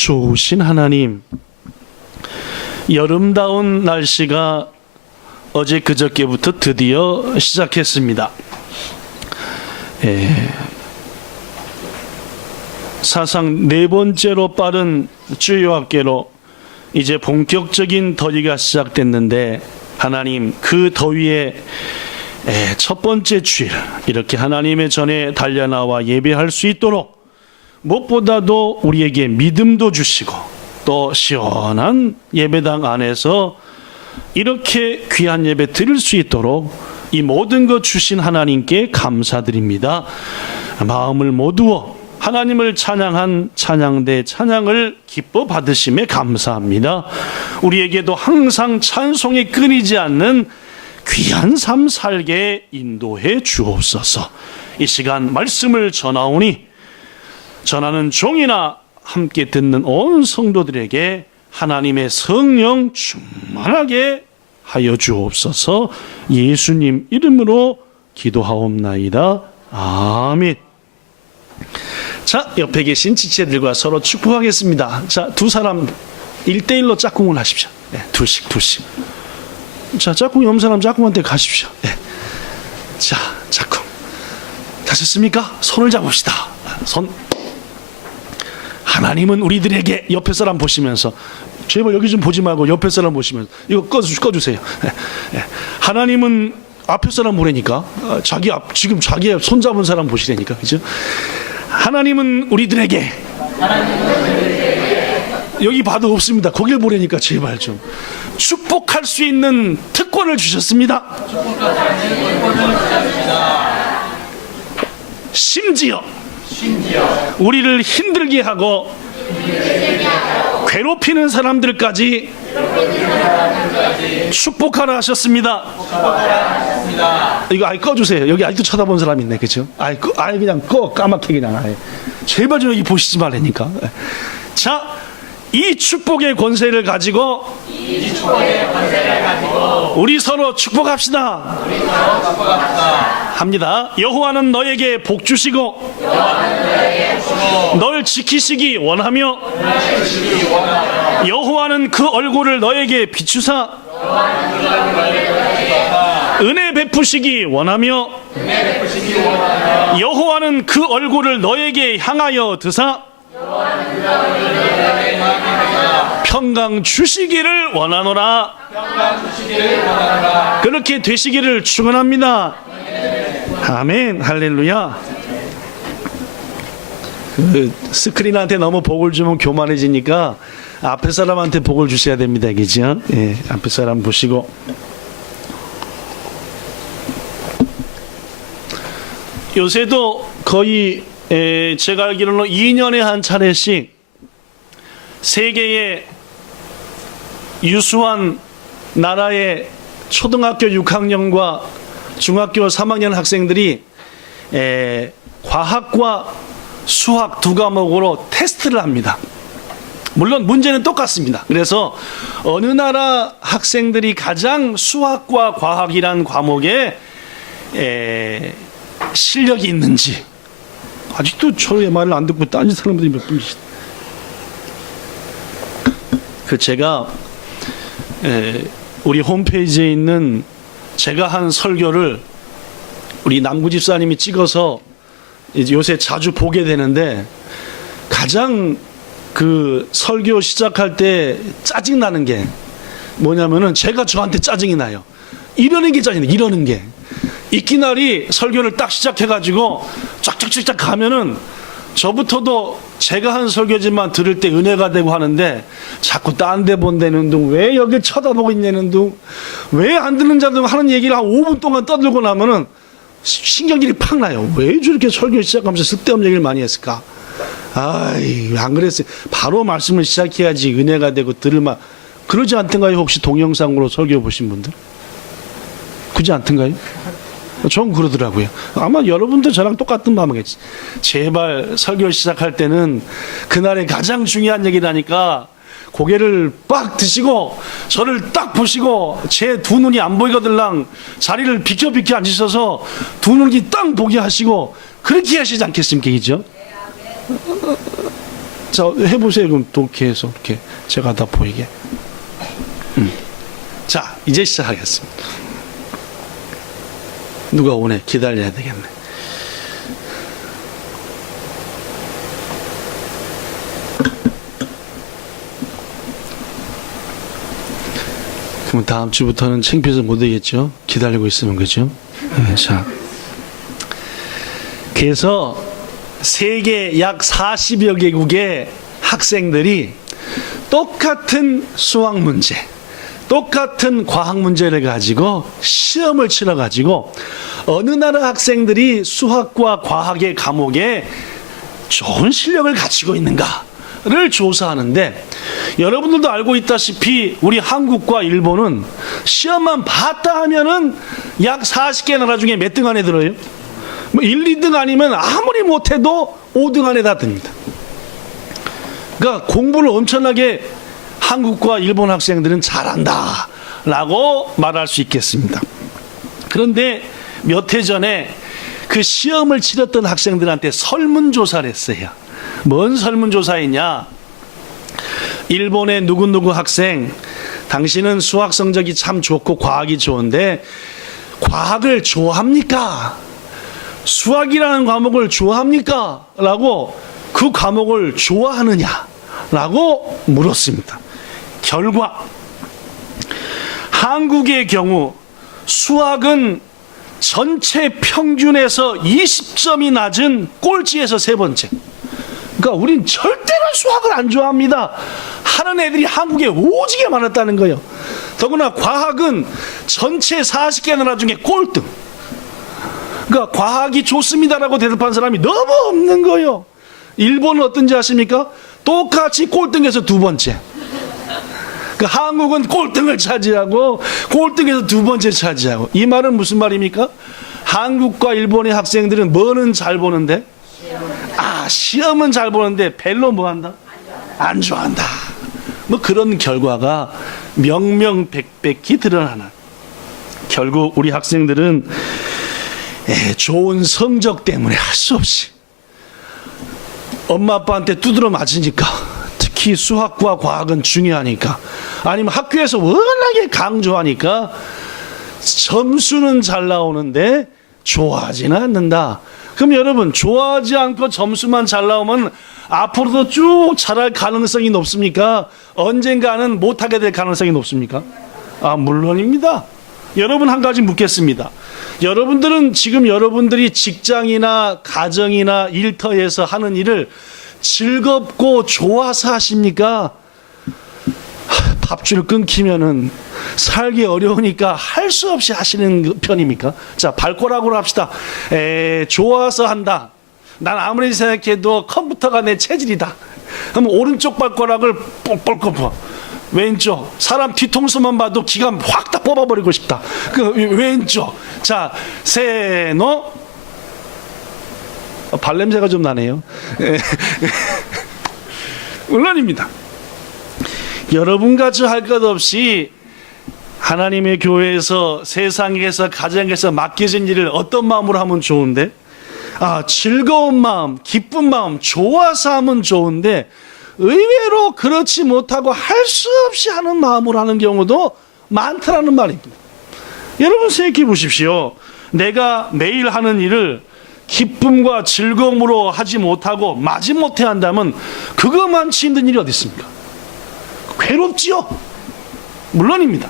좋으신 하나님, 여름다운 날씨가 어제 그저께부터 드디어 시작했습니다. 사상 네 번째로 빠른 주요학계로 이제 본격적인 더위가 시작됐는데, 하나님, 그 더위에 첫 번째 주일 이렇게 하나님의 전에 달려나와 예배할 수 있도록 무엇보다도 우리에게 믿음도 주시고 또 시원한 예배당 안에서 이렇게 귀한 예배 드릴 수 있도록 이 모든 것 주신 하나님께 감사드립니다. 마음을 모두어 하나님을 찬양한 찬양대 찬양을 기뻐 받으심에 감사합니다. 우리에게도 항상 찬송이 끊이지 않는 귀한 삶 살게 인도해 주옵소서. 이 시간 말씀을 전하오니 전하는 종이나 함께 듣는 온 성도들에게 하나님의 성령 충만하게 하여 주옵소서. 예수님 이름으로 기도하옵나이다. 아멘. 자, 옆에 계신 지체들과 서로 축복하겠습니다. 자, 두 사람 1대1로 짝꿍을 하십시오. 네, 둘씩. 자, 짝꿍이 없는 사람 짝꿍한테 가십시오. 네. 자, 짝꿍 다셨습니까? 손을 잡읍시다. 손. 하나님은 우리들에게 옆에 사람 보시면서, 제발 여기 좀 보지 말고 옆에 사람 보시면서 이거 꺼주세요. 하나님은 앞에 사람 보라니까, 지금 자기 손 잡은 사람 보시라니까, 그죠? 하나님은 우리들에게 여기 봐도 없습니다. 거길 보라니까 제발 좀 축복할 수 있는 특권을 주셨습니다. 심지어 우리를 힘들게 하고 괴롭히는 사람들까지 축복하라 하셨습니다. 이거 아예 꺼주세요. 여기 아직도 쳐다본 사람 있네, 그죠? 아예 그냥 까맣게 그냥 아예. 제발 좀 여기 보시지 말라니까. 자, 이 축복의 권세를 가지고 우리 서로 축복합시다. 합니다. 여호와는 너에게 복 주시고 널 지키시기 원하며 여호와는 그 얼굴을 너에게 비추사 은혜 베푸시기 원하며 여호와는 그 얼굴을 너에게 향하여 드사 평강 주시기를 원하노라. 그렇게 되시기를 축원합니다. 아멘. 할렐루야. 스크린한테 너무 복을 주면 교만해지니까 앞에 사람한테 복을 주셔야 됩니다, 그죠? 예, 앞에 사람 보시고. 요새도 거의 제가 알기로는 2년에 한 차례씩 세계의 유수한 나라의 초등학교 6학년과 중학교 3학년 학생들이 과학과 수학 두 과목으로 테스트를 합니다. 물론 문제는 똑같습니다. 그래서 어느 나라 학생들이 가장 수학과 과학이란 과목에 실력이 있는지, 아직도 저의 말을 안 듣고 딴짓 사람들이 몇 분이시. 제가 우리 홈페이지에 있는 제가 한 설교를 우리 남구 집사님이 찍어서 요새 자주 보게 되는데, 가장 그 설교 시작할 때 짜증나는 게 뭐냐면은 제가 저한테 짜증이 나요. 이러는 게 짜증나요. 이러는 게. 이끼날이 설교를 딱 시작해가지고 쫙쫙쫙 가면은 저부터도 제가 한 설교지만 들을 때 은혜가 되고 하는데 자꾸 딴 데 본다는 둥, 왜 여기 쳐다보고 있냐는 둥, 왜 안 듣는 자들 하는 얘기를 한 5분 동안 떠들고 나면은 신경질이 팍 나요. 왜 저렇게 설교 시작하면서 쓸데없는 얘기를 많이 했을까? 아이, 안 그랬어요. 바로 말씀을 시작해야지 은혜가 되고 들을만. 그러지 않던가요? 혹시 동영상으로 설교 보신 분들? 그러지 않던가요? 전 그러더라고요. 아마 여러분도 저랑 똑같은 마음이겠지. 제발 설교 시작할 때는 그날의 가장 중요한 얘기를 하니까 고개를 빡 드시고 저를 딱 보시고 제 두 눈이 안 보이거들랑 자리를 비켜 앉으셔서 두 눈이 딱 보게 하시고 그렇게 하시지 않겠습니까? 그죠? 자, 해보세요. 그럼 또 이렇게 해서 이렇게 제가 다 보이게. 자, 이제 시작하겠습니다. 누가 오네. 기다려야 되겠네. 그럼 다음 주부터는 창피해서 못 되겠죠? 기다리고 있으면, 그죠? 네, 자. 그래서 세계 약 40여 개국의 학생들이 똑같은 수학 문제, 똑같은 과학 문제를 가지고 시험을 치러 가지고 어느 나라 학생들이 수학과 과학의 과목에 좋은 실력을 가지고 있는가를 조사하는데, 여러분들도 알고 있다시피 우리 한국과 일본은 시험만 봤다 하면은 약 40개 나라 중에 몇 등 안에 들어요? 뭐 1, 2등 아니면 아무리 못해도 5등 안에 다 듭니다. 그러니까 공부를 엄청나게 한국과 일본 학생들은 잘한다 라고 말할 수 있겠습니다. 그런데 몇 해 전에 그 시험을 치렀던 학생들한테 설문조사를 했어요. 뭔 설문조사이냐? 일본의 누구누구 학생, 당신은 수학 성적이 참 좋고 과학이 좋은데 과학을 좋아합니까? 수학이라는 과목을 좋아합니까? 라고, 그 과목을 좋아하느냐? 라고 물었습니다. 결과, 한국의 경우 수학은 전체 평균에서 20점이 낮은 꼴찌에서 세 번째. 그러니까 우린 절대로 수학을 안 좋아합니다 하는 애들이 한국에 오지게 많았다는 거예요. 더구나 과학은 전체 40개 나라 중에 꼴등. 그러니까 과학이 좋습니다라고 대답한 사람이 너무 없는 거예요. 일본은 어떤지 아십니까? 똑같이 꼴등에서 두 번째. 그러니까 한국은 꼴등을 차지하고 꼴등에서 두 번째 차지하고. 이 말은 무슨 말입니까? 한국과 일본의 학생들은 뭐는 잘 보는데? 시험은 잘 보는데 별로 뭐 한다? 안 좋아한다. 뭐 그런 결과가 명명백백히 드러나는. 결국 우리 학생들은 좋은 성적 때문에 할 수 없이 엄마 아빠한테 두드러 맞으니까, 특히 수학과 과학은 중요하니까, 아니면 학교에서 워낙에 강조하니까 점수는 잘 나오는데 좋아하지는 않는다. 그럼 여러분, 좋아하지 않고 점수만 잘 나오면 앞으로도 쭉 잘할 가능성이 높습니까? 언젠가는 못하게 될 가능성이 높습니까? 물론입니다. 여러분, 한 가지 묻겠습니다. 여러분들은 지금 여러분들이 직장이나 가정이나 일터에서 하는 일을 즐겁고 좋아서 하십니까? 밥줄 끊기면은 살기 어려우니까 할 수 없이 하시는 편입니까? 자, 발꼬락으로 합시다. 좋아서 한다. 난 아무리 생각해도 컴퓨터가 내 체질이다. 그럼 오른쪽 발꼬락을 뻘뻘 꼽아. 왼쪽, 사람 뒤통수만 봐도 기가 확 다 뽑아버리고 싶다. 그 왼쪽. 자, 세노. 발냄새가 좀 나네요. 물론입니다. 여러분같이 할 것 없이 하나님의 교회에서, 세상에서, 가정에서 맡겨진 일을 어떤 마음으로 하면 좋은데? 즐거운 마음, 기쁜 마음, 좋아서 하면 좋은데, 의외로 그렇지 못하고 할 수 없이 하는 마음으로 하는 경우도 많다라는 말입니다. 여러분 생각해 보십시오. 내가 매일 하는 일을 기쁨과 즐거움으로 하지 못하고 마지못해 한다면 그것만치 힘든 일이 어디 있습니까? 괴롭지요? 물론입니다.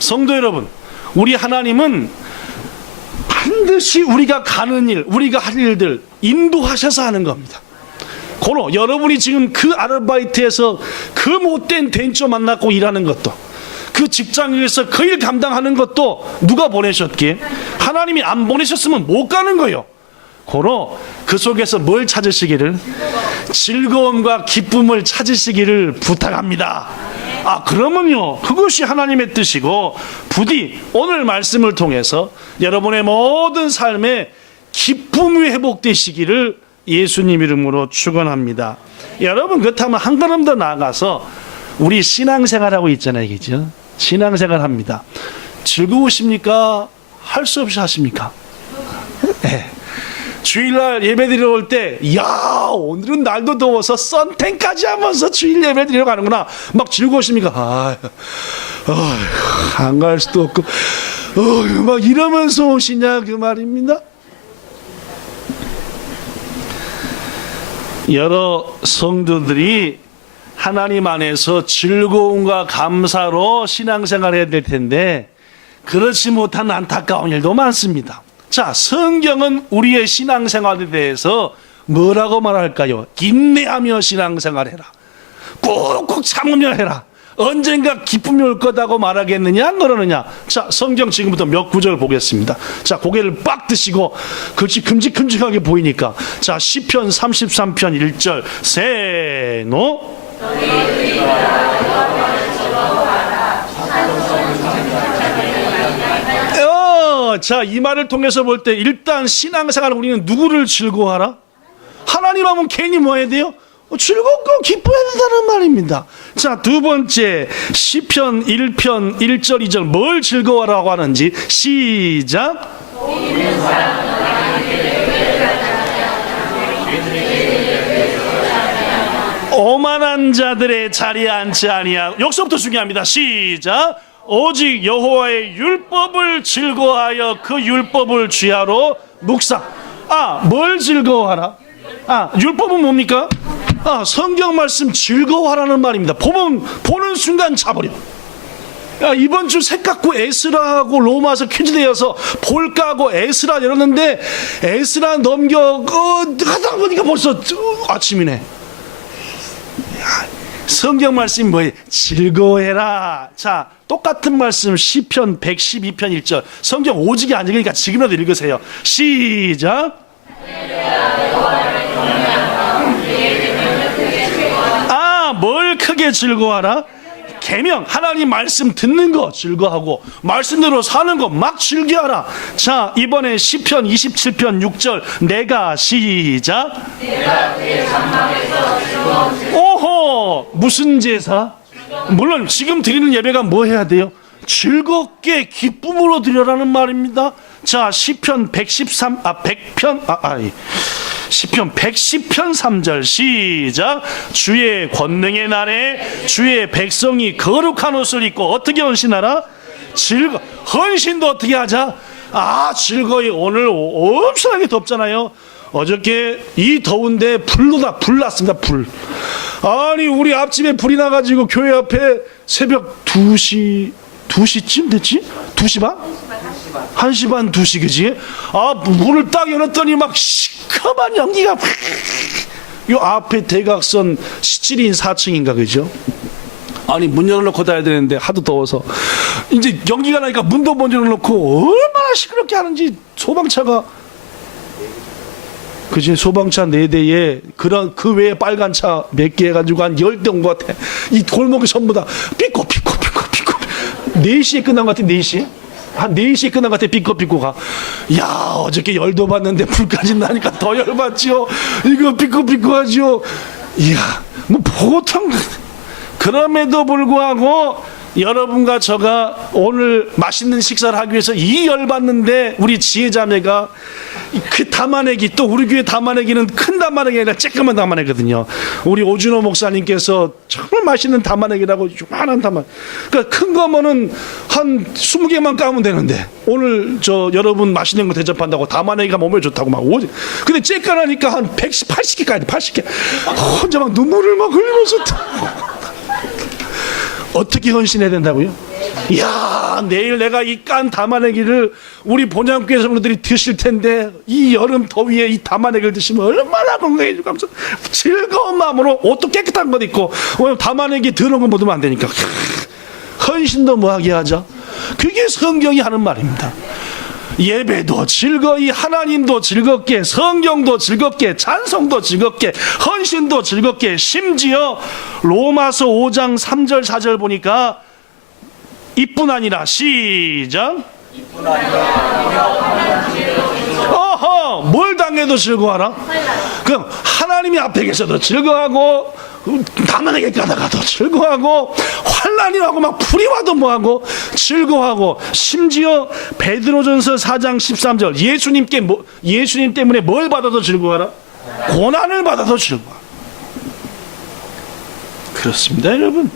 성도 여러분, 우리 하나님은 반드시 우리가 가는 일, 우리가 할 일들 인도하셔서 하는 겁니다. 고로 여러분이 지금 그 아르바이트에서 그 못된店長 만나고 일하는 것도, 그 직장에서 그 일 감당하는 것도 누가 보내셨기에? 하나님이 안 보내셨으면 못 가는 거예요. 고로 그 속에서 뭘 찾으시기를? 즐거움과 기쁨을 찾으시기를 부탁합니다. 그러면요, 그것이 하나님의 뜻이고, 부디 오늘 말씀을 통해서 여러분의 모든 삶에 기쁨이 회복되시기를 예수님 이름으로 축원합니다. 여러분, 그렇다면 한 걸음 더 나아가서 우리 신앙생활하고 있잖아요, 그죠? 신앙생활 합니다. 즐거우십니까? 할 수 없이 하십니까? 네. 주일날 예배 드리러 올 때, 야, 오늘은 날도 더워서 선탠까지 하면서 주일 예배 드리러 가는구나. 막 즐거우십니까? 안 갈 수도 없고, 막 이러면서 오시냐, 그 말입니다. 여러 성도들이 하나님 안에서 즐거움과 감사로 신앙생활을 해야 될 텐데 그렇지 못한 안타까운 일도 많습니다. 자, 성경은 우리의 신앙생활에 대해서 뭐라고 말할까요? 인내하며 신앙생활해라. 꾹꾹 참으며 해라. 언젠가 기쁨이 올 거다고 말하겠느냐 안 그러느냐. 자, 성경 지금부터 몇 구절 보겠습니다. 자, 고개를 빡 드시고 글씨 큼직큼직하게 보이니까, 자, 시편 33편 1절 세노. 자, 이 말을 통해서 볼 때 일단 신앙생활 우리는 누구를 즐거워하라? 하나님 하면 괜히 뭐 해야 돼요? 즐겁고 기뻐야 된다는 말입니다. 자, 두 번째 시편 1편 1절 2절 뭘 즐거워하라고 하는지 시작. 오만한 자들의 자리에 앉지 아니하고, 여기서부터 중요합니다. 시작. 오직 여호와의 율법을 즐거워하여 그 율법을 주야로 묵상. 뭘 즐거워하라? 율법은 뭡니까? 성경 말씀 즐거워하라는 말입니다. 보는 순간 자버려. 이번 주 색갖고 에스라하고 로마서 퀴즈 내어서 볼까 하고 에스라 열었는데 에스라 넘겨 하다 보니까 벌써 아침이네. 성경 말씀이 뭐예요? 즐거워해라. 자, 똑같은 말씀 시편 112편 1절. 성경 오직이 안 읽으니까 지금이라도 읽으세요. 시작. 뭘 크게 즐거워하라? 계명, 하나님 말씀 듣는 거 즐거워하고 말씀대로 사는 거 막 즐겨하라. 자, 이번에 시편 27편 6절 내가 시작. 내가 그의 장막에서 즐거운 오호, 무슨 제사? 물론 지금 드리는 예배가 뭐 해야 돼요? 즐겁게 기쁨으로 드려라는 말입니다. 자, 시편 110편 110편 3절 시작. 주의 권능의 날에 주의 백성이 거룩한 옷을 입고 어떻게 헌신하라? 헌신도 어떻게 하자? 즐거이. 오늘 엄청나게 덥잖아요. 어저께 이 더운데 불 났습니다. 아니, 우리 앞집에 불이 나가지고 교회 앞에 새벽 2시쯤 됐지? 2시 반? 1시 반, 2시, 그지? 문을 딱 열었더니 막 시커먼 연기가 요 앞에 대각선 17인 4층인가, 그죠? 아니, 문 열어놓고 다야 되는데 하도 더워서 이제 연기가 나니까 문도 먼저 열어놓고 얼마나 시끄럽게 하는지. 소방차가, 그지? 소방차 4대에 그 외에 빨간 차 몇 개 해가지고 한 10대 온 것 같아. 이 골목이 전부 다 삐꼬 4시에 끝난 것 같아. 4시에? 한 4시에 끝난 것 같아. 삐꼬가. 야, 어저께 열도 받는데 불까지 나니까 더 열받지요. 이거 삐꼬하지요. 이야, 뭐 보통. 그럼에도 불구하고 여러분과 저가 오늘 맛있는 식사를 하기 위해서 이 열받는데 우리 지혜자매가 그 담아내기, 또 우리 교회 담아내기는 큰 담아내기가 아니라 쬐끄만 담아내거든요. 우리 오준호 목사님께서 정말 맛있는 담아내기라고 요만한 그러니까 큰 거면은 한 20개만 까면 되는데 오늘 여러분 맛있는 거 대접한다고 담아내기가 몸에 좋다고 막 오지. 근데 쬐까라니까 한 80개 까야 돼. 80개. 혼자 막 눈물을 막 흘리면서 어떻게 헌신해야 된다고요? 이야, 내일 내가 이 깐 담아내기를 우리 본향교회 성도들이 드실 텐데 이 여름 더위에 이 담아내기를 드시면 얼마나 건강해질까 하면서 즐거운 마음으로 옷도 깨끗한 것 입고, 담아내기 더러운 거 묻으면 안 되니까 헌신도 뭐하게 하자. 그게 성경이 하는 말입니다. 예배도 즐거이, 하나님도 즐겁게, 성경도 즐겁게, 찬송도 즐겁게, 헌신도 즐겁게, 심지어 로마서 5장 3절 4절 보니까 이뿐 아니라 시작. 뭘 당해도 즐거워하라? 그럼 하나님이 앞에 계셔도 즐거워하고 남에게 가다가도 즐거워하고, 환난이 와고 막 불이 와도 뭐하고 즐거워하고, 심지어 베드로전서 4장 13절 예수님 때문에 뭘 받아도 즐거워하라? 고난을 받아도 즐거워. 그렇습니다, 여러분.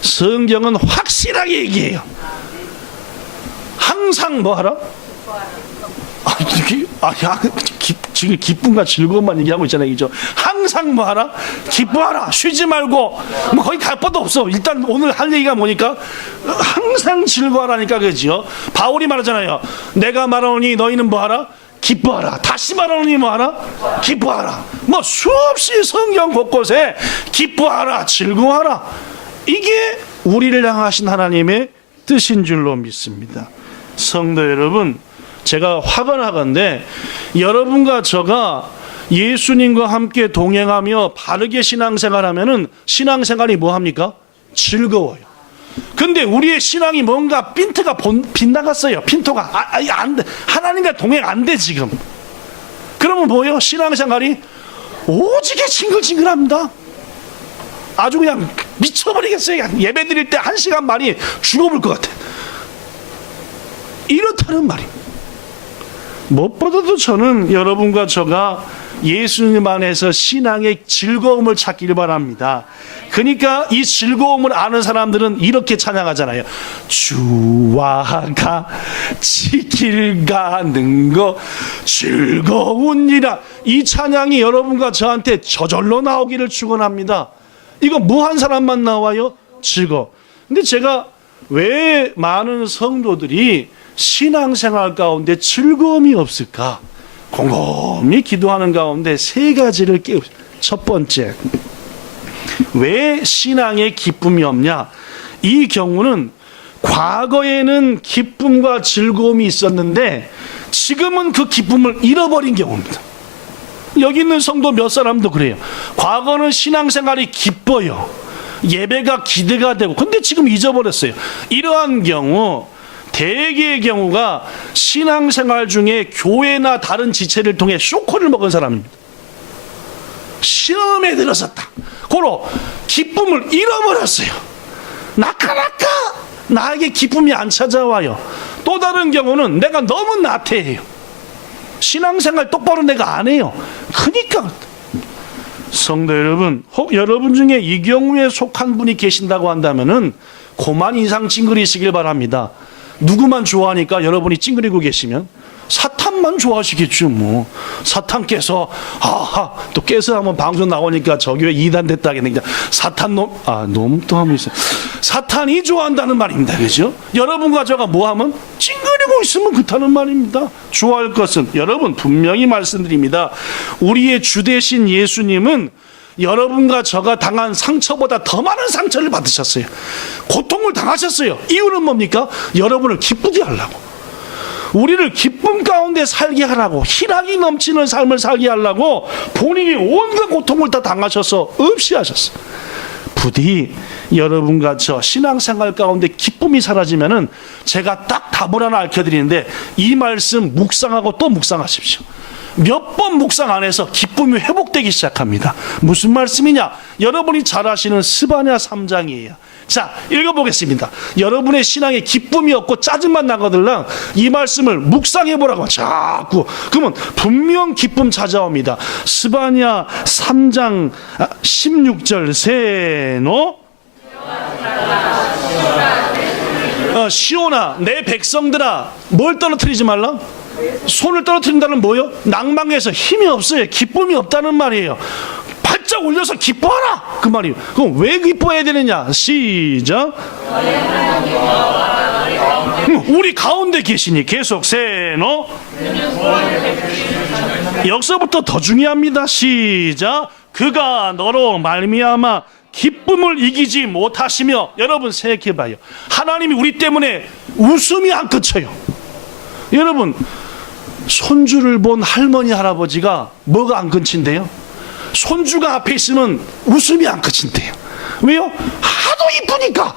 성경은 확실하게 얘기해요. 항상 뭐하라? 지금 기쁨과 즐거움만 얘기하고 있잖아요, 그죠? 항상 뭐하라? 기뻐하라. 쉬지 말고. 뭐 거의 갈 것도 없어. 일단 오늘 할 얘기가 뭐니까? 항상 즐거워하라니까, 그죠? 바울이 말하잖아요. 내가 말하노니 너희는 뭐하라? 기뻐하라. 다시 말하노니 뭐하라? 기뻐하라. 뭐 수없이 성경 곳곳에 기뻐하라, 즐거워하라. 이게 우리를 향하신 하나님의 뜻인 줄로 믿습니다. 성도 여러분, 제가 화가 나건데 여러분과 저가 예수님과 함께 동행하며 바르게 신앙생활하면은 신앙생활이 뭐합니까? 즐거워요. 근데 우리의 신앙이 뭔가 핀트가 빗나갔어요. 핀토가 안 돼. 하나님과 동행 안 돼 지금. 그러면 뭐예요? 신앙생활이 오지게 징글징글합니다. 아주 그냥 미쳐버리겠어요. 예배 드릴 때 1시간 만이 죽어볼 것 같아. 이렇다는 말입니다. 무엇보다도 저는 여러분과 저가 예수님 안에서 신앙의 즐거움을 찾기를 바랍니다. 그러니까 이 즐거움을 아는 사람들은 이렇게 찬양하잖아요. 주와 같이 길 가는 거 즐거우니라. 이 찬양이 여러분과 저한테 저절로 나오기를 축원합니다. 이거 뭐 한 사람만 나와요? 즐거워. 근데 제가 왜 많은 성도들이 신앙생활 가운데 즐거움이 없을까? 곰곰이 기도하는 가운데 3가지를 깨우쳐. 첫 번째, 왜 신앙에 기쁨이 없냐? 이 경우는 과거에는 기쁨과 즐거움이 있었는데 지금은 그 기쁨을 잃어버린 경우입니다. 여기 있는 성도 몇 사람도 그래요. 과거는 신앙생활이 기뻐요. 예배가 기대가 되고, 근데 지금 잊어버렸어요. 이러한 경우, 대개의 경우가 신앙생활 중에 교회나 다른 지체를 통해 쇼크를 먹은 사람입니다. 시험에 들어섰다. 고로 기쁨을 잃어버렸어요. 나카나카 나에게 기쁨이 안 찾아와요. 또 다른 경우는 내가 너무 나태해요. 신앙생활 똑바로 내가 안 해요. 그러니까 성도 여러분, 혹 여러분 중에 이 경우에 속한 분이 계신다고 한다면은 고만 인상 찡그리시길 바랍니다. 누구만 좋아하니까 여러분이 찡그리고 계시면 사탄만 좋아하시겠죠. 뭐 사탄께서 또 깨서 한번 방송 나오니까 저 교회 이단 됐다 하겠는데 사탄 놈 또 하면 있어요. 사탄이 좋아한다는 말입니다. 그죠? 여러분과 저가 뭐하면 찡그리고 있으면 그렇다는 말입니다. 좋아할 것은 여러분 분명히 말씀드립니다. 우리의 주 되신 예수님은 여러분과 저가 당한 상처보다 더 많은 상처를 받으셨어요. 고통을 당하셨어요. 이유는 뭡니까? 여러분을 기쁘게 하려고, 우리를 기쁨 가운데 살게 하라고, 희락이 넘치는 삶을 살게 하려고 본인이 온갖 고통을 다 당하셔서 없이 하셨어요. 부디 여러분과 저 신앙생활 가운데 기쁨이 사라지면은 제가 딱 답을 하나 알려드리는데, 이 말씀 묵상하고 또 묵상하십시오. 몇 번 묵상 안에서 기쁨이 회복되기 시작합니다. 무슨 말씀이냐? 여러분이 잘 아시는 스바냐 3장이에요. 자, 읽어보겠습니다. 여러분의 신앙에 기쁨이 없고 짜증만 나거들랑 이 말씀을 묵상해보라고 자꾸. 그러면 분명 기쁨 찾아옵니다. 스바냐 3장 16절 세노 시온아 내 백성들아, 뭘 떨어뜨리지 말라? 손을 떨어뜨린다는 뭐요? 낭망해서 힘이 없어요. 기쁨이 없다는 말이에요. 발짝 올려서 기뻐하라, 그 말이에요. 그럼 왜 기뻐해야 되느냐? 시작. 우리 가운데 계시니 계속 세노. 여기서부터 더 중요합니다. 시작. 그가 너로 말미암아 기쁨을 이기지 못하시며. 여러분 생각해봐요. 하나님이 우리 때문에 웃음이 안 그쳐요. 여러분 손주를 본 할머니 할아버지가 뭐가 안 그친대요? 손주가 앞에 있으면 웃음이 안 그친대요. 왜요? 하도 이쁘니까.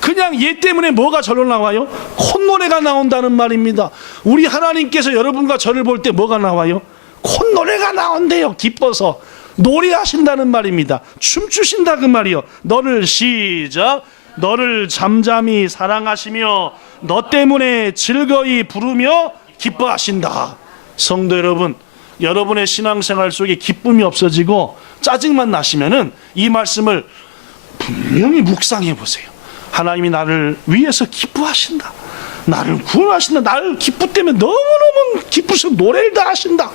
그냥 얘 때문에 뭐가 절로 나와요? 콧노래가 나온다는 말입니다. 우리 하나님께서 여러분과 저를 볼 때 뭐가 나와요? 콧노래가 나온대요. 기뻐서. 노래하신다는 말입니다. 춤추신다 그 말이요. 너를 시작. 너를 잠잠히 사랑하시며 너 때문에 즐거이 부르며 기뻐하신다. 성도 여러분, 여러분의 신앙생활 속에 기쁨이 없어지고 짜증만 나시면은 이 말씀을 분명히 묵상해 보세요. 하나님이 나를 위해서 기뻐하신다. 나를 구원하신다. 나를 기쁘 때문에 너무너무 기쁘셔서 노래를 다 하신다.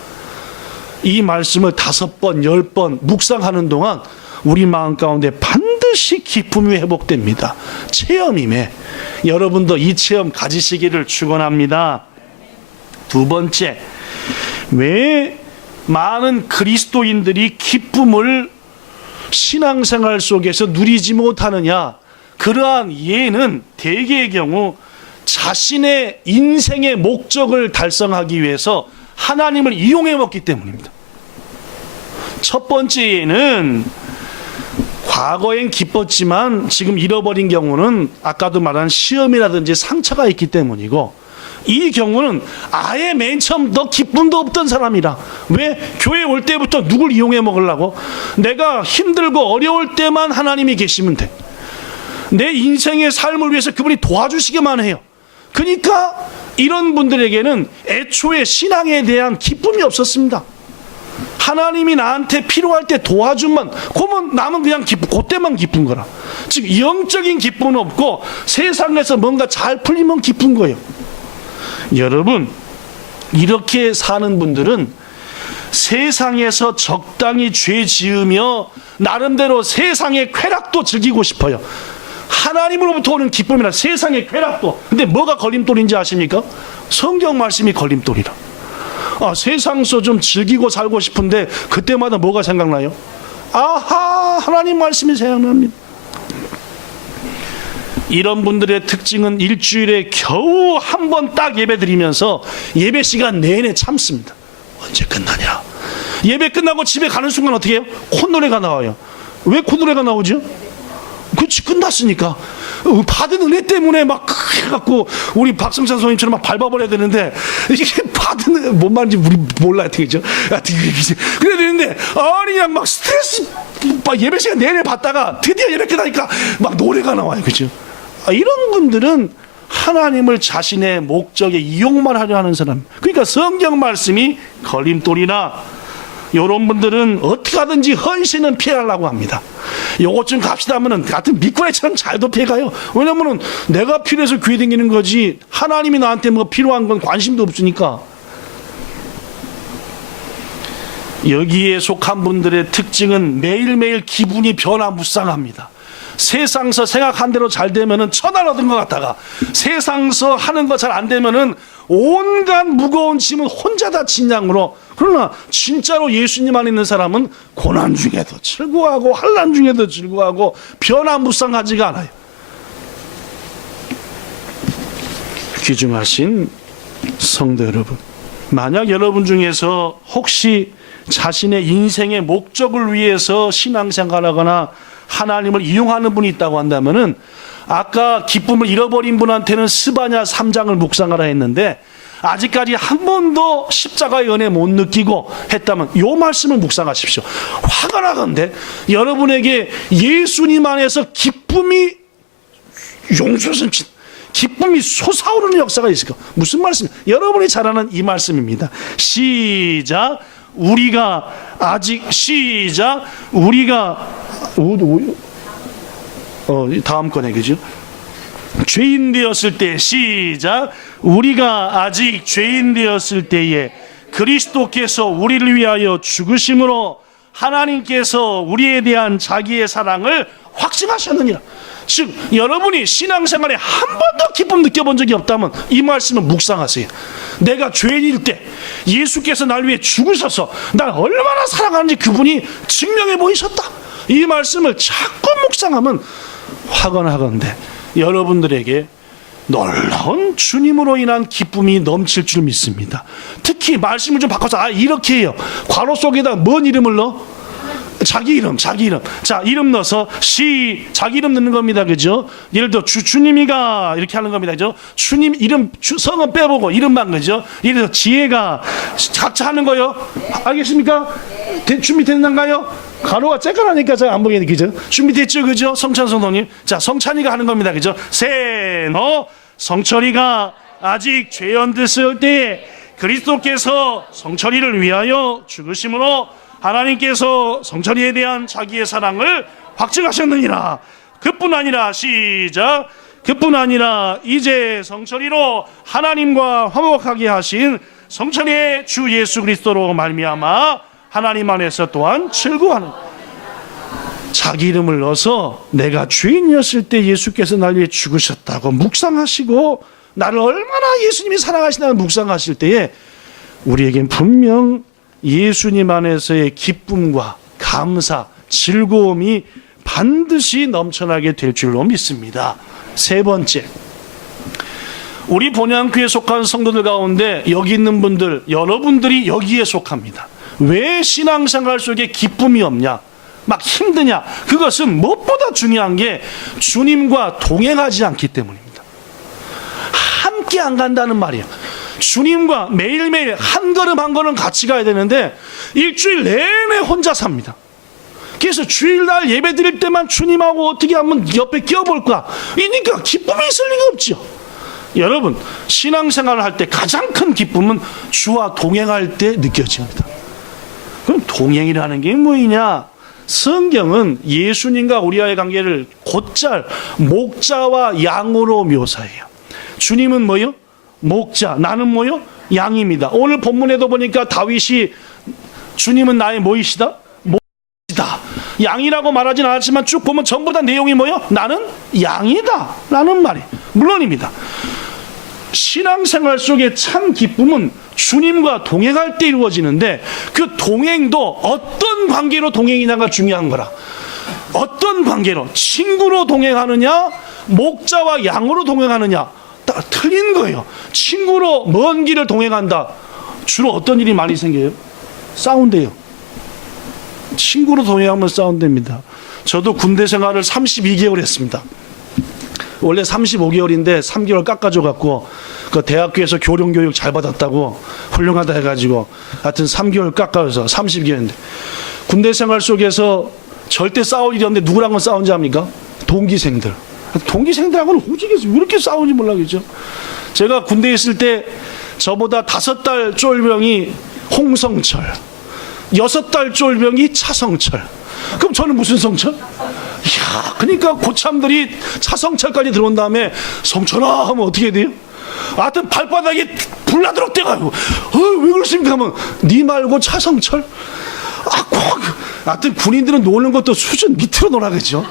이 말씀을 5번, 10번 묵상하는 동안 우리 마음 가운데 반드시 기쁨이 회복됩니다. 체험임에 여러분도 이 체험 가지시기를 축원합니다. 두 번째, 왜 많은 그리스도인들이 기쁨을 신앙생활 속에서 누리지 못하느냐? 그러한 예는 대개의 경우 자신의 인생의 목적을 달성하기 위해서 하나님을 이용해 먹기 때문입니다. 첫 번째 예는 과거엔 기뻤지만 지금 잃어버린 경우는 아까도 말한 시험이라든지 상처가 있기 때문이고, 이 경우는 아예 맨 처음 너 기쁨도 없던 사람이라. 왜? 교회 올 때부터 누굴 이용해 먹으려고? 내가 힘들고 어려울 때만 하나님이 계시면 돼. 내 인생의 삶을 위해서 그분이 도와주시기만 해요. 그러니까 이런 분들에게는 애초에 신앙에 대한 기쁨이 없었습니다. 하나님이 나한테 필요할 때 도와주면 그러면 남은 그냥 그때만 기쁜 거라. 즉 영적인 기쁨은 없고 세상에서 뭔가 잘 풀리면 기쁜 거예요. 여러분, 이렇게 사는 분들은 세상에서 적당히 죄 지으며 나름대로 세상의 쾌락도 즐기고 싶어요. 하나님으로부터 오는 기쁨이나 세상의 쾌락도. 근데 뭐가 걸림돌인지 아십니까? 성경 말씀이 걸림돌이라. 세상서 좀 즐기고 살고 싶은데 그때마다 뭐가 생각나요? 아하, 하나님 말씀이 생각납니다. 이런 분들의 특징은 일주일에 겨우 한 번 딱 예배 드리면서 예배 시간 내내 참습니다. 언제 끝나냐? 예배 끝나고 집에 가는 순간 어떻게 해요? 콧노래가 나와요. 왜 콧노래가 나오죠? 그렇지, 끝났으니까. 받은 은혜 때문에 막 해갖고 우리 박성찬 선생님처럼 막 밟아버려야 되는데, 이게 받은 뭔 말인지 우리 몰라요. 그죠? 그래야 되는데 아니 그냥 막 스트레스 막 예배 시간 내내 받다가 드디어 예배 끝나니까 막 노래가 나와요. 그죠? 이런 분들은 하나님을 자신의 목적에 이용만 하려 하는 사람. 그러니까 성경 말씀이 걸림돌이나 이런 분들은 어떻게 하든지 헌신은 피하려고 합니다. 요것 좀 갑시다 하면은 같은 미꾸라지처럼 잘도 피해가요. 왜냐면은 내가 필요해서 교회 다니는 거지 하나님이 나한테 뭐 필요한 건 관심도 없으니까. 여기에 속한 분들의 특징은 매일매일 기분이 변화무쌍합니다. 세상서 생각한 대로 잘 되면은 천안 얻은 것 같다가 세상서 하는 거 잘 안 되면은 온갖 무거운 짐은 혼자 다 진양으로. 그러나 진짜로 예수님 안에 있는 사람은 고난 중에도 즐거워하고 환난 중에도 즐거워하고 변화무쌍하지가 않아요. 귀중하신 성도 여러분, 만약 여러분 중에서 혹시 자신의 인생의 목적을 위해서 신앙생활하거나 하나님을 이용하는 분이 있다고 한다면은, 아까 기쁨을 잃어버린 분한테는 스바냐 3장을 묵상하라 했는데 아직까지 한 번도 십자가의 은혜 못 느끼고 했다면 이 말씀을 묵상하십시오. 화가 나건데 여러분에게 예수님 안에서 기쁨이 용솟음친 기쁨이 솟아오르는 역사가 있을까? 무슨 말씀? 여러분이 잘 아는 이 말씀입니다. 시작. 우리가 아직 시작. 우리가 다음 거네, 그죠? 죄인 되었을 때 시작. 우리가 아직 죄인 되었을 때에 그리스도께서 우리를 위하여 죽으심으로 하나님께서 우리에 대한 자기의 사랑을 확증하셨느니라. 즉 여러분이 신앙생활에 한 번도 기쁨 느껴본 적이 없다면 이 말씀을 묵상하세요. 내가 죄인일 때 예수께서 날 위해 죽으셔서 날 얼마나 사랑하는지 그분이 증명해 보이셨다. 이 말씀을 자꾸 묵상하면 하건하건대 여러분들에게 놀라운 주님으로 인한 기쁨이 넘칠 줄 믿습니다. 특히 말씀을 좀 바꿔서 이렇게 해요. 괄호 속에다 뭔 이름을 넣어? 자기 이름. 자, 이름 넣어서 자기 이름 넣는 겁니다. 그죠? 예를 들어 주님이가 이렇게 하는 겁니다. 그죠? 주님 이름, 성은 빼보고 이름만, 그죠? 예를 들어 지혜가 각자 하는 거요. 알겠습니까? 준비됐는가요? 가로가 쬐까라니까 잘 안 보이겠네. 그죠? 준비됐죠? 그죠? 성찬 성도님. 자, 성찬이가 하는 겁니다. 그죠? 성철이가 아직 죄연됐을 때에 그리스도께서 성철이를 위하여 죽으심으로 하나님께서 성철이에 대한 자기의 사랑을 확증하셨느니라. 그뿐 아니라 시작. 그뿐 아니라 이제 성철이로 하나님과 화목하게 하신 성철이의 주 예수 그리스도로 말미암아 하나님 안에서 또한 즐거워하는, 자기 이름을 넣어서 내가 죄인이었을 때 예수께서 날 위해 죽으셨다고 묵상하시고 나를 얼마나 예수님이 사랑하시나를 묵상하실 때에 우리에겐 분명 예수님 안에서의 기쁨과 감사, 즐거움이 반드시 넘쳐나게 될 줄로 믿습니다. 세 번째, 우리 본향교회에 속한 성도들 가운데 여기 있는 분들, 여러분들이 여기에 속합니다. 왜 신앙생활 속에 기쁨이 없냐, 막 힘드냐? 그것은 무엇보다 중요한 게 주님과 동행하지 않기 때문입니다. 함께 안 간다는 말이에요. 주님과 매일매일 한 걸음 한 걸음 같이 가야 되는데 일주일 내내 혼자 삽니다. 그래서 주일날 예배 드릴 때만 주님하고 어떻게 하면 옆에 끼어볼까? 이니까 기쁨이 있을 리가 없죠. 여러분, 신앙생활을 할 때 가장 큰 기쁨은 주와 동행할 때 느껴집니다. 그럼 동행이라는 게 뭐이냐? 성경은 예수님과 우리와의 관계를 곧잘 목자와 양으로 묘사해요. 주님은 뭐요? 목자, 나는 뭐요? 양입니다. 오늘 본문에도 보니까 다윗이 주님은 나의 뭐이시다? 목이다. 양이라고 말하진 않았지만 쭉 보면 전부 다 내용이 뭐요? 나는 양이다 라는 말이 물론입니다. 신앙생활 속에 참 기쁨은 주님과 동행할 때 이루어지는데 그 동행도 어떤 관계로 동행이냐가 중요한 거라. 어떤 관계로? 친구로 동행하느냐, 목자와 양으로 동행하느냐, 다 틀린 거예요. 친구로 먼 길을 동행한다. 주로 어떤 일이 많이 생겨요? 싸운대요. 친구로 동행하면 싸운답니다. 저도 군대 생활을 32개월 했습니다. 원래 35개월인데 3개월 깎아줘갖고 그 대학교에서 교령교육 잘 받았다고 훌륭하다 해가지고 하여튼 3개월 깎아서 30개월인데 군대 생활 속에서 절대 싸울 일이 없는데 누구랑은 싸운지 압니까? 동기생들. 동기생들하고는 오직에서 왜 이렇게 싸우는지 몰라겠죠. 제가 군대에 있을 때 저보다 5달 쫄병이 홍성철, 6달 쫄병이 차성철. 그럼 저는 무슨 성철? 이야, 그러니까 고참들이 차성철까지 들어온 다음에 성철아 하면 어떻게 돼요? 하여튼 발바닥에 불나도록 돼가지고 왜 그러십니까 하면 니 말고 차성철? 하여튼 군인들은 노는 것도 수준 밑으로 놀아겠죠.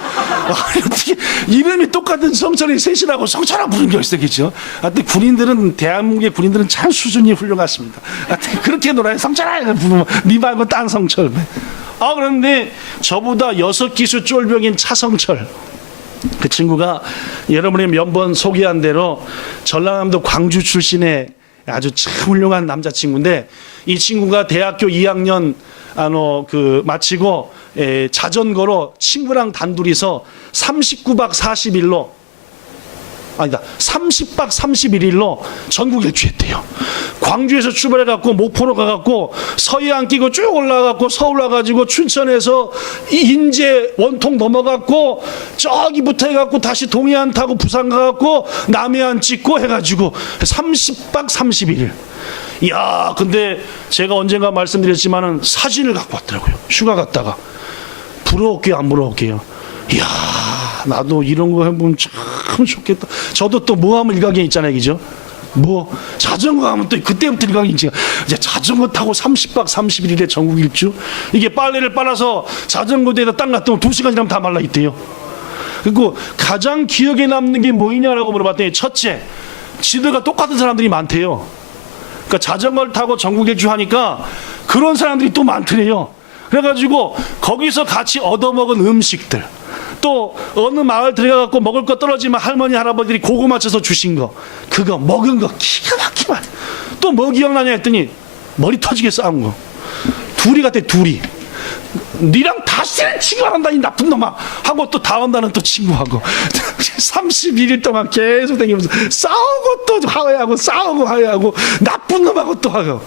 어떻게 이름이 똑같은 성철이 셋이라고 성철아 부른 게 있었겠죠. 하여튼 군인들은, 대한민국의 군인들은 참 수준이 훌륭하십니다. 하여튼 그렇게 놀아요. 성철아 부르면 니 말고 딴 성철. 그런데 저보다 6기수 쫄병인 차성철, 그 친구가 여러분이 몇 번 소개한 대로 전라남도 광주 출신의 아주 참 훌륭한 남자친구인데 이 친구가 대학교 2학년 마치고 자전거로 친구랑 단둘이서 39박 40일로 30박 31일로 전국 일주했대요. 광주에서 출발해갖고 목포로 가갖고 서해안 끼고 쭉 올라가갖고 서울 와가지고 춘천에서 인제 원통 넘어갔고 저기부터 해갖고 다시 동해안 타고 부산 가갖고 남해안 찍고 해가지고 30박 31일. 이야, 근데 제가 언젠가 말씀드렸지만은 사진을 갖고 왔더라고요. 휴가 갔다가. 부러울게요, 안 부러울게요? 이야, 나도 이런 거 해보면 참 좋겠다. 저도 또 뭐 하면 일각에 있잖아요, 그죠? 뭐 자전거 하면 또 그때부터 일각에 있지. 이제 자전거 타고 30박 31일에 전국 일주. 이게 빨래를 빨아서 자전거대에다 딱 놔두면 2시간 지나면 다 말라 있대요. 그리고 가장 기억에 남는 게 뭐이냐라고 물어봤더니 첫째, 지도가 똑같은 사람들이 많대요. 그러니까 자전거를 타고 전국 일주 하니까 그런 사람들이 또 많더래요. 그래가지고 거기서 같이 얻어먹은 음식들, 또 어느 마을 들어가갖고 먹을 거 떨어지면 할머니 할아버지들이 고구마 쳐서 주신 거, 그거 먹은 거 기가 막히만. 또 뭐 기억나냐 했더니 머리 터지게 싸운 거. 둘이 같아, 둘이. 니랑 다시는 친구 안 한다 이 나쁜 놈아 하고 또 다음 날은 또 친구하고 31일 동안 계속 다니면서 싸우고 또 화해하고 싸우고 화해하고 나쁜 놈하고 또 하고.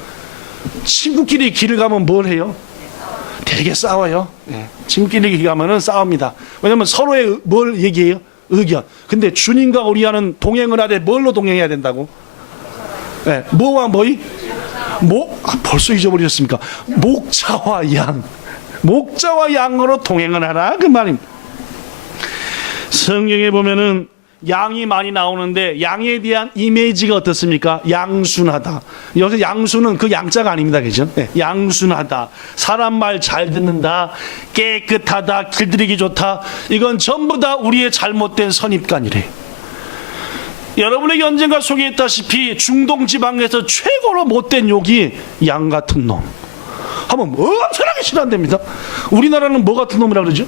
친구끼리 길을 가면 뭘 해요? 되게 싸워요. 친구끼리 길 가면은 싸웁니다. 왜냐면 서로의 뭘 얘기해요? 의견. 근데 주님과 우리와는 동행을 하되 뭘로 동행해야 된다고? 뭐와 뭐이? 벌써 잊어버리셨습니까? 목자와 양. 목자와 양으로 동행을 하라 그 말입니다. 성경에 보면은 양이 많이 나오는데 양에 대한 이미지가 어떻습니까? 양순하다. 여기서 양수는 그 양자가 아닙니다. 그죠? 양순하다. 사람 말 잘 듣는다. 깨끗하다. 길들이기 좋다. 이건 전부 다 우리의 잘못된 선입관이래요. 여러분에게 언젠가 소개했다시피 중동 지방에서 최고로 못된 욕이 양 같은 놈 하면 엄청나게 싫어한답니다. 우리나라는 뭐 같은 놈이라 그러죠?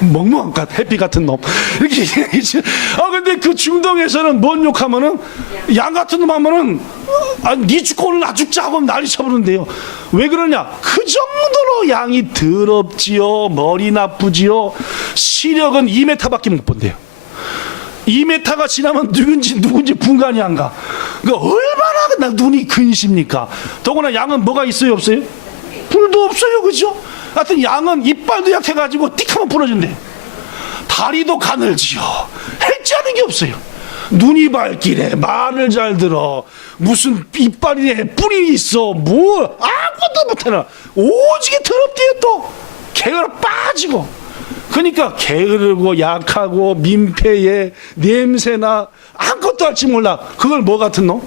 멍멍 같은 해피 같은 놈 이렇게 얘기하죠. 근데 그 중동에서는 뭔 욕하면은 양 같은 놈 하면은 니 죽고 오늘 나 죽자 하고 난리 쳐버리는데요. 왜 그러냐? 그 정도로 양이 더럽지요. 머리 나쁘지요. 시력은 2m밖에 못 본대요. 2m가 지나면 누군지 분간이 안 가. 그러니까 얼마나 눈이 근십니까? 더구나 양은 뭐가 있어요, 없어요? 불도 없어요, 그죠? 하여튼 양은 이빨도 약해가지고 띡 하면 부러진대. 다리도 가늘지요. 해지 않은 게 없어요. 눈이 밝기래, 말을 잘 들어, 무슨 이빨이래, 뿔이 있어, 뭐 아무것도 못해나. 오지게 더럽대요. 또 게으르 빠지고. 그러니까 게으르고 약하고 민폐에 냄새나 아무것도 할지 몰라. 그걸 뭐 같은 놈?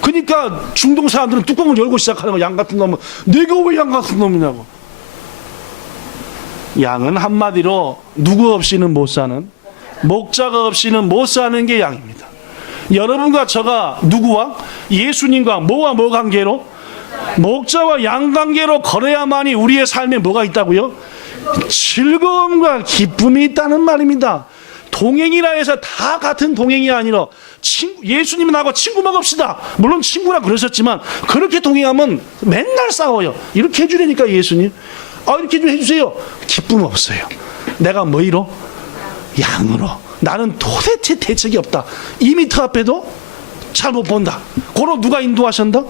그러니까 중동 사람들은 뚜껑을 열고 시작하는 거. 양 같은 놈은 내가 왜 양 같은 놈이냐고. 양은 한마디로 누구 없이는 못 사는, 목자가 없이는 못 사는 게 양입니다. 여러분과 저가 누구와? 예수님과 뭐와 뭐 관계로? 목자와 양 관계로 걸어야만이 우리의 삶에 뭐가 있다고요? 즐거움과 기쁨이 있다는 말입니다. 동행이라 해서 다 같은 동행이 아니라 예수님은 나하고 친구 먹읍시다. 물론 친구라 그러셨지만 그렇게 동행하면 맨날 싸워요. 이렇게 해주려니까 예수님 이렇게 좀 해주세요. 기쁨 없어요. 내가 뭐이로? 양으로. 나는 도대체 대책이 없다. 2m 앞에도 잘 못 본다. 그걸 누가 인도하셨다?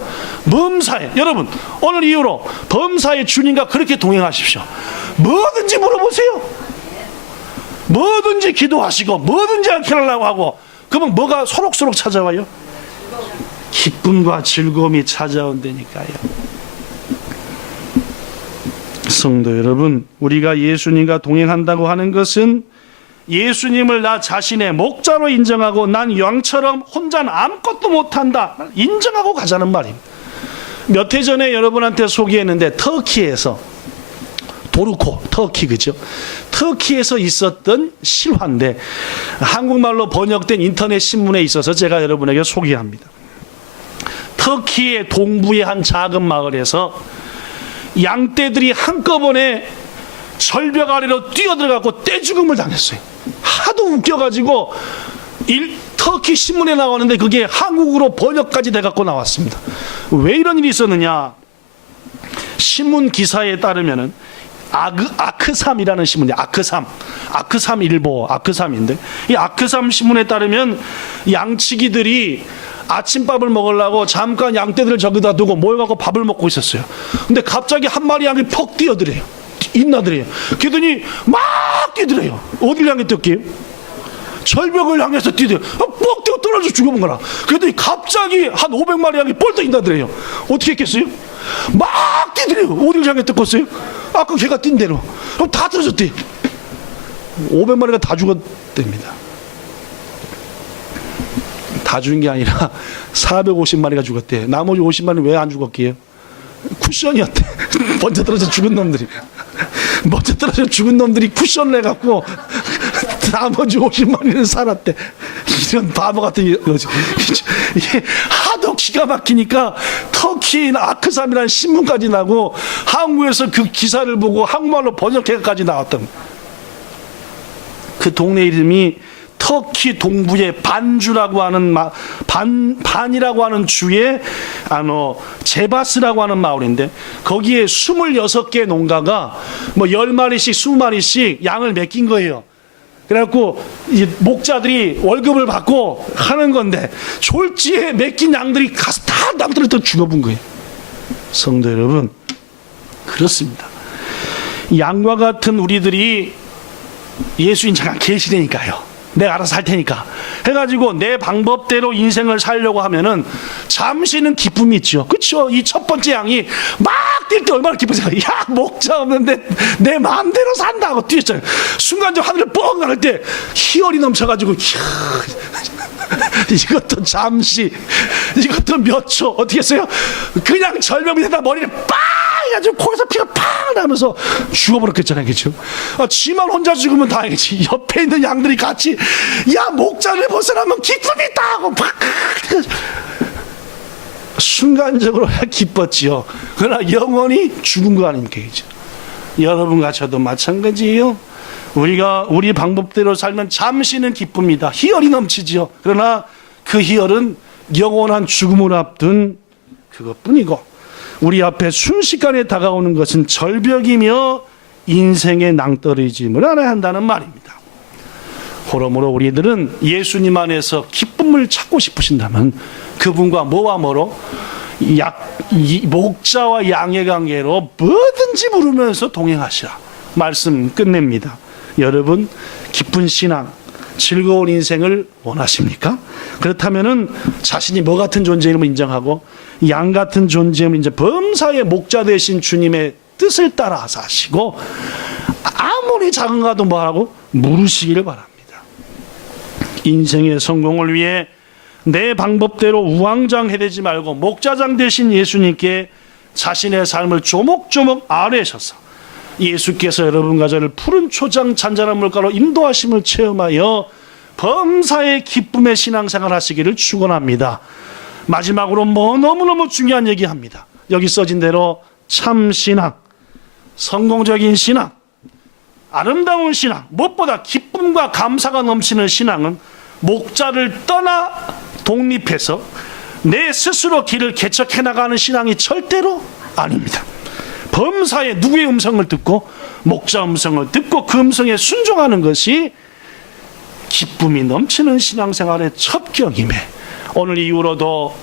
범사에. 여러분 오늘 이후로 범사에 주님과 그렇게 동행하십시오. 뭐든지 물어보세요. 뭐든지 기도하시고 뭐든지 알켜달라고 하고 그러면 뭐가 소록소록 찾아와요? 기쁨과 즐거움이 찾아온다니까요. 성도 여러분, 우리가 예수님과 동행한다고 하는 것은 예수님을 나 자신의 목자로 인정하고 난 양처럼 혼자는 아무것도 못한다 인정하고 가자는 말입니다. 몇 해 전에 여러분한테 소개했는데 터키에서 도르코, 터키 그죠? 터키에서 있었던 실화인데 한국말로 번역된 인터넷 신문에 있어서 제가 여러분에게 소개합니다. 터키의 동부의 한 작은 마을에서 양떼들이 한꺼번에 절벽 아래로 뛰어들어가고 떼죽음을 당했어요. 하도 웃겨가지고 터키 신문에 나왔는데 그게 한국어로 번역까지 돼갖고 나왔습니다. 왜 이런 일이 있었느냐? 신문 기사에 따르면은 아크삼이라는 신문이에요. 아크삼 일보 아크삼인데 이 아크삼 신문에 따르면 양치기들이 아침밥을 먹으려고 잠깐 양떼들을 저기다 두고 모여갖고 밥을 먹고 있었어요. 근데 갑자기 한 마리 양이 퍽 뛰어들어요. 인나들어요. 그러더니 막 뛰더래요. 어딜 향해 뛰게요? 절벽을 향해서 뛰더래요. 뻑 뛰어 떨어져 죽어본 거라. 그러더니 갑자기 한 500마리 양이 뻘떡 인나더래요. 어떻게 했겠어요? 막 뛰더래요. 어딜 향해 떴겠어요? 아까 걔가 뛴 대로. 그럼 다 떨어졌대요. 500마리가 다 죽었답니다. 다 죽은 게 아니라 450마리가 죽었대. 나머지 50마리는 왜 안 죽었기에요? 쿠션이었대. 먼저 떨어져 죽은 놈들이. 먼저 떨어져 죽은 놈들이 쿠션을 해갖고 나머지 50마리는 살았대. 이런 바보 같은 거지. 이게 하도 기가 막히니까 터키 아크삼이라는 신문까지 나고 한국에서 그 기사를 보고 한국말로 번역해까지 나왔던 그 동네 이름이 터키 동부의 반주라고 하는 반이라고 하는 주의 제바스라고 하는 마을인데, 거기에 26개 농가가 뭐 10마리씩 20마리씩 양을 맡긴 거예요. 그래갖고 이 목자들이 월급을 받고 하는 건데, 졸지에 맡긴 양들이 가서 다 남들을 또 죽어본 거예요. 성도 여러분, 그렇습니다. 양과 같은 우리들이 예수님 잠깐 계시되니까요, 내가 알아서 할 테니까 해가지고 내 방법대로 인생을 살려고 하면은 잠시는 기쁨이 있죠. 그렇죠? 이 첫 번째 양이 막 뛸 때 얼마나 기쁘세요. 야, 목자 없는데 내 마음대로 산다고 뛰었잖아요. 순간적으로 하늘을 뻥 나갈 때 희열이 넘쳐가지고, 이것도 잠시, 이것도 몇 초, 어떻게 했어요? 그냥 절벽 밑에다 머리를 빡 해가지고 코에서 피가 팍 나면서 죽어버렸겠잖아요. 그렇죠? 지만 혼자 죽으면 다행이지, 옆에 있는 양들이 같이 야, 목자를 벗어나면 기쁨이 있다 하고 팍 순간적으로 기뻤지요. 그러나 영원히 죽은 거 아닙니까? 그렇죠? 여러분과 저도 마찬가지예요. 우리가 우리 방법대로 살면 잠시는 기쁩니다. 희열이 넘치지요. 그러나 그 희열은 영원한 죽음을 앞둔 그것뿐이고, 우리 앞에 순식간에 다가오는 것은 절벽이며 인생의 낭떠러짐을 알아야 한다는 말입니다. 그러므로 우리들은 예수님 안에서 기쁨을 찾고 싶으신다면 그분과 뭐와 뭐로? 목자와 양의 관계로 뭐든지 물으면서 동행하시라 말씀 끝냅니다. 여러분, 기쁜 신앙, 즐거운 인생을 원하십니까? 그렇다면은 자신이 뭐 같은 존재임을 인정하고 양 같은 존재임을 이제 범사의 목자 되신 주님의 뜻을 따라 사시고, 아무리 작은 가도 뭐하고 물으시기를 바랍니다. 인생의 성공을 위해 내 방법대로 우왕좌왕해대지 말고 목자장 되신 예수님께 자신의 삶을 조목조목 아뢰셔서 예수께서 여러분과 저를 푸른 초장 잔잔한 물가로 인도하심을 체험하여 범사의 기쁨의 신앙생활 하시기를 축원합니다. 마지막으로 너무너무 중요한 얘기합니다. 여기 써진 대로 참 신앙, 성공적인 신앙, 아름다운 신앙, 무엇보다 기쁨과 감사가 넘치는 신앙은 목자를 떠나 독립해서 내 스스로 길을 개척해 나가는 신앙이 절대로 아닙니다. 범사에 누구의 음성을 듣고 목자 음성을 듣고 그 음성에 순종하는 것이 기쁨이 넘치는 신앙생활의 첫 격임에, 오늘 이후로도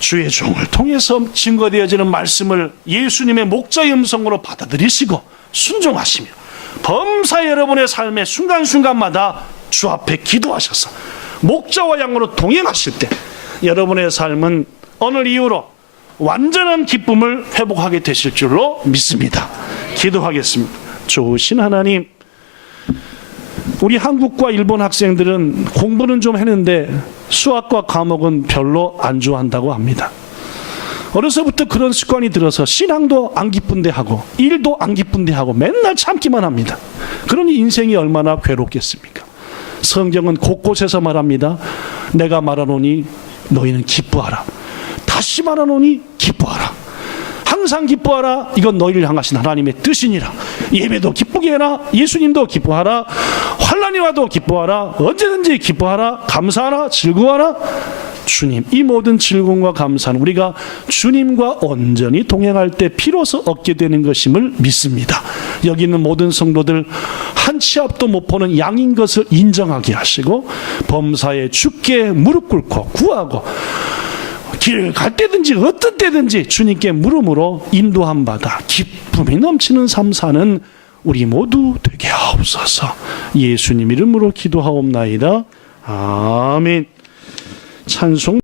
주의 종을 통해서 증거되어지는 말씀을 예수님의 목자의 음성으로 받아들이시고 순종하시며 범사의 여러분의 삶의 순간순간마다 주 앞에 기도하셔서 목자와 양으로 동행하실 때 여러분의 삶은 오늘 이후로 완전한 기쁨을 회복하게 되실 줄로 믿습니다. 기도하겠습니다. 좋으신 하나님, 우리 한국과 일본 학생들은 공부는 좀 했는데 수학과 과목은 별로 안 좋아한다고 합니다. 어려서부터 그런 습관이 들어서 신앙도 안 기쁜데 하고 일도 안 기쁜데 하고 맨날 참기만 합니다. 그러니 인생이 얼마나 괴롭겠습니까? 성경은 곳곳에서 말합니다. 내가 말하노니 너희는 기뻐하라. 다시 말하노니 기뻐하라. 항상 기뻐하라. 이건 너희를 향하신 하나님의 뜻이니라. 예배도 기쁘게 해라. 예수님도 기뻐하라. 환난이 와도 기뻐하라. 언제든지 기뻐하라. 감사하라. 즐거워하라. 주님, 이 모든 즐거움과 감사는 우리가 주님과 온전히 동행할 때 비로소 얻게 되는 것임을 믿습니다. 여기 있는 모든 성도들 한 치 앞도 못 보는 양인 것을 인정하게 하시고 범사에 주께 무릎 꿇고 구하고 길을 갈 때든지 어떤 때든지 주님께 물음으로 인도함 받아 기쁨이 넘치는 삶 사는 우리 모두 되게 하옵소서. 예수님 이름으로 기도하옵나이다. 아멘. 찬송.